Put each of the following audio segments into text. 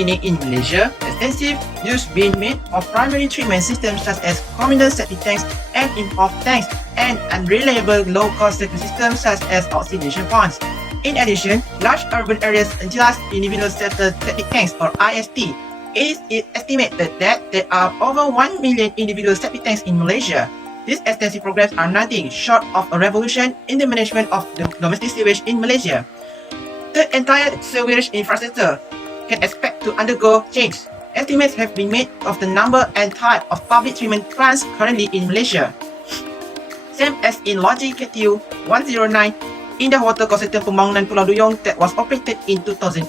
beginning in Malaysia, extensive use being made of primary treatment systems such as communal septic tanks and improv tanks and unreliable low-cost septic systems such as oxidation ponds. In addition, large urban areas utilize individual septic tanks or IST. It is estimated that there are over 1 million individual septic tanks in Malaysia. These extensive programs are nothing short of a revolution in the management of the domestic sewage in Malaysia. The entire sewage infrastructure can expect to undergo change. Estimates have been made of the number and type of public treatment plants currently in Malaysia. Same as in Logi KAS3202 in the water ecosystem pembangunan Pulau Duyong that was operated in 2008,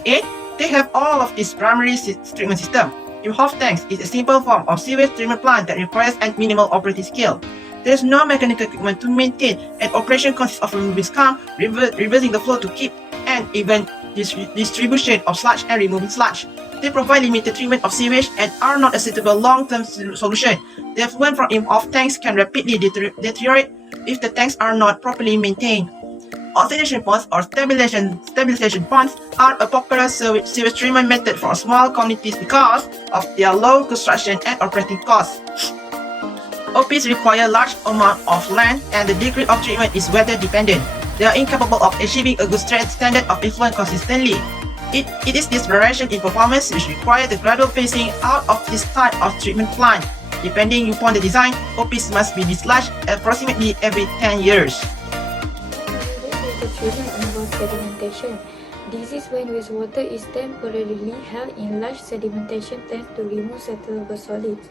they have all of this primary treatment system. Improv tanks is a simple form of sewage treatment plant that requires a minimal operating skill. There is no mechanical equipment to maintain, and operation consists of removing scum, reversing the flow to keep and even distribution of sludge and removing sludge. They provide limited treatment of sewage and are not a suitable long-term solution. The effluent from improv tanks can rapidly deteriorate if the tanks are not properly maintained. Oxidation ponds or stabilization ponds are a popular sewage treatment method for small communities because of their low construction and operating costs. OPs require large amount of land and the degree of treatment is weather dependent. They are incapable of achieving a good standard of effluent consistently. It is this variation in performance which requires the gradual phasing out of this type of treatment plant. Depending upon the design, OPs must be dislodged approximately every 10 years. The treatment involves sedimentation. This is when wastewater is temporarily held in large sedimentation tanks to remove settleable solids.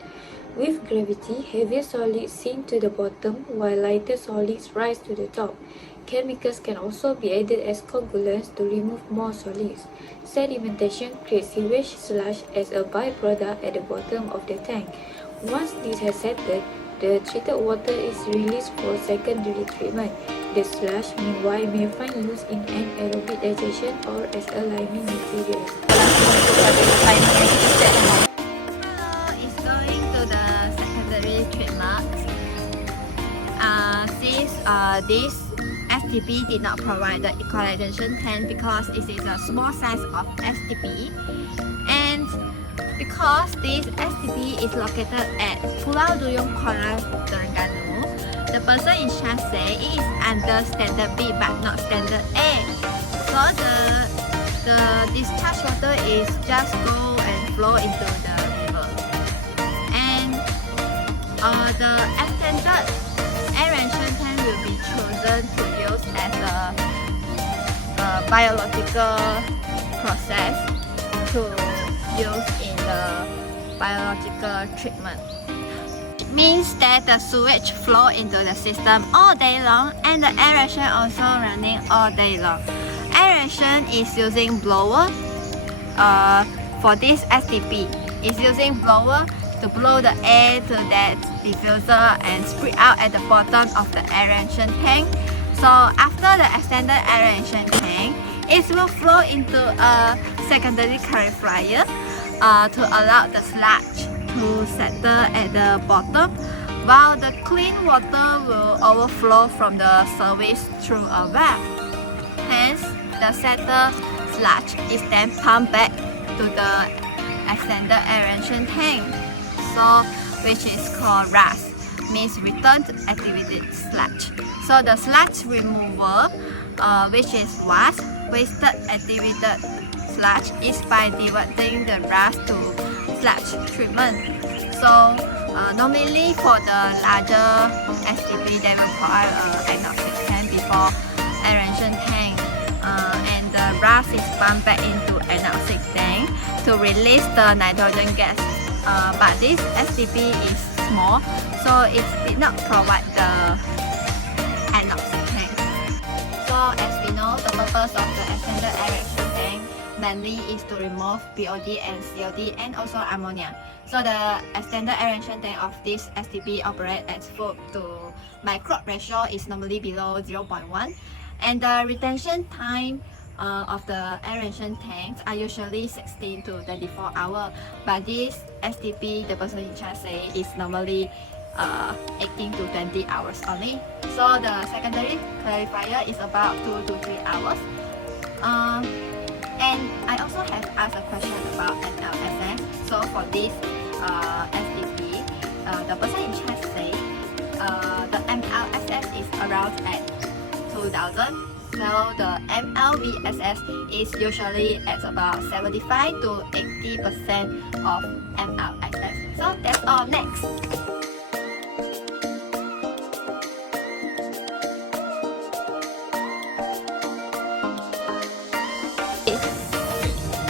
With gravity, heavier solids sink to the bottom while lighter solids rise to the top. Chemicals can also be added as coagulants to remove more solids. Sedimentation creates sewage sludge as a byproduct at the bottom of the tank. Once this has settled, the treated water is released for secondary treatment. The sludge, meanwhile, may find use in anaerobic digestion or as a liming material. It's going to the secondary treatment. Since this STP did not provide the equalization tank because it is a small size of STP, and because this STP is located at Pulau Duyong, Terengganu, the person in charge say it is under standard B but not standard A. So the discharge water is just go and flow into the river. And the extended aeration tank will be chosen to use as a biological process to use in the biological treatment. It means that the sewage flow into the system all day long and the aeration also running all day long. Aeration is using blower for this STP. It's using blower to blow the air to that diffuser and spread out at the bottom of the aeration tank. So after the extended aeration tank, it will flow into a secondary clarifier to allow the sludge to settle at the bottom, while the clean water will overflow from the service through a valve. Hence, the settled sludge is then pumped back to the extended aeration tank, so which is called RAS, means return to activated sludge. So the sludge removal, which is WAS, wasted activated sludge, is by diverting the RAS to sludge treatment. So normally for the larger STP, they will provide an oxygen tank before aeration tank, and the RAS is pumped back into an oxygen tank to release the nitrogen gas. But this STP is small, so it did not provide the anoxic tank. So as we know, the purpose of the extended aeration tank mainly is to remove BOD and COD and also ammonia. So the extended aeration tank of this STP operates at full to microbe ratio is normally below 0.1, and the retention time of the aeration tanks are usually 16 to 24 hours, but this STP, the person in charge say, is normally 18 to 20 hours only. So the secondary clarifier is about 2 to 3 hours. And I also have asked a question about MLSS. So for this SDP, the person in chat say the MLSS is around at 2000. So the MLVSS is usually at about 75 to 80% of MLSS. So that's all. Next.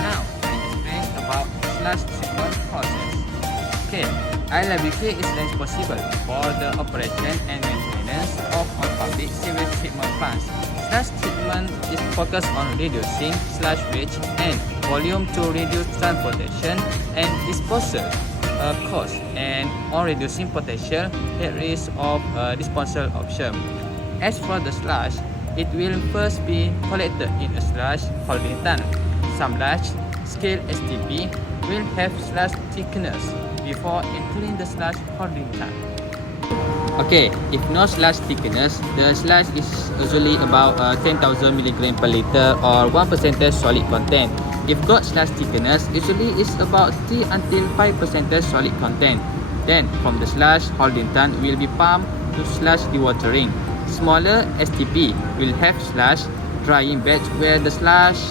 Now, I explain about slash treatment process. Okay, ILWK is responsible for the operation and maintenance of all public sewage treatment plants. Slash treatment is focused on reducing slash waste and volume to reduce transportation and disposal cost, and on reducing potential risk of disposal option. As for the slash, it will first be collected in a slash holding tank. Some large-scale STP will have slash thickness before entering the slash holding tank. Okay, if no slash thickness, the slash is usually about 10,000 mg per liter or 1% solid content. If got slash thickness, usually is about 3 until 5% solid content. Then, from the slash holding tank will be pumped to slash dewatering. Smaller STP will have slash drying beds where the slash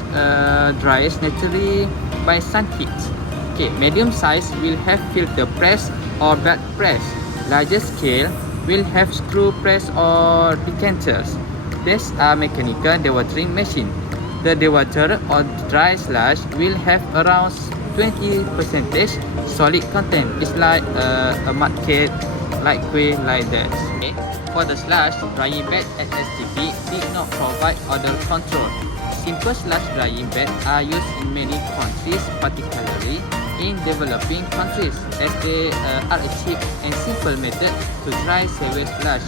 dries naturally by sun heat. Okay, medium size will have filter press or bed press. Larger scale will have screw press or decanters. These are mechanical dewatering machine. The dewater or dry slash will have around 20% solid content. It's like a mud cake, like kueh, like that. Okay. For the slash drying bed at STP did not provide odor control. Simple slash drying beds are used in many countries, particularly in developing countries, as they are a cheap and simple method to dry sewage slash.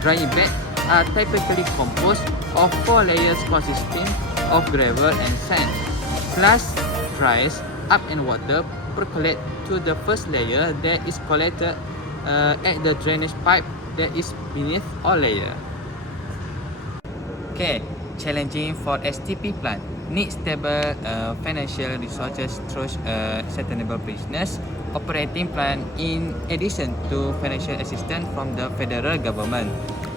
Drying beds are typically composed of 4 layers consisting of gravel and sand. Slash dries up and water percolate to the first layer that is collected at the drainage pipe that is beneath all layer. Okay, challenging for STP plant. Need stable financial resources through sustainable business operating plan in addition to financial assistance from the federal government.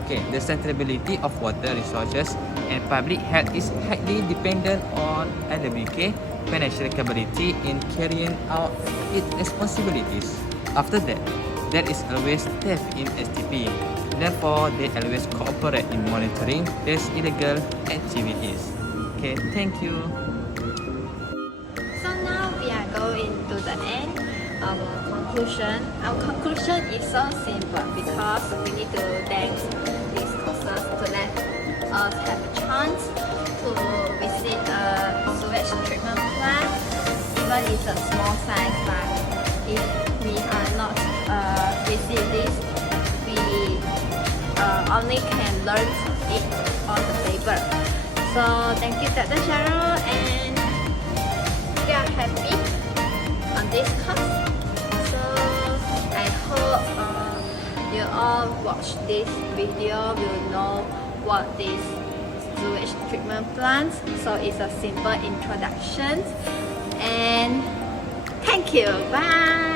Okay, the sustainability of water resources and public health is highly dependent on ILWK financial capability in carrying out its responsibilities. After that, there is always theft in STP. Therefore, they always cooperate in monitoring these illegal activities. Okay, thank you. So now we are going to the end. Our conclusion. Our conclusion is so simple because we need to thank these courses to let us have a chance to visit a sewage treatment plant. Even it's a small size, but if we are not visit this, we only can learn it on the paper. So thank you Dr. Cheryl, and we are happy on this course. So I hope you all watch this video will know what is sewage treatment plant. So it's a simple introduction, and thank you. Bye.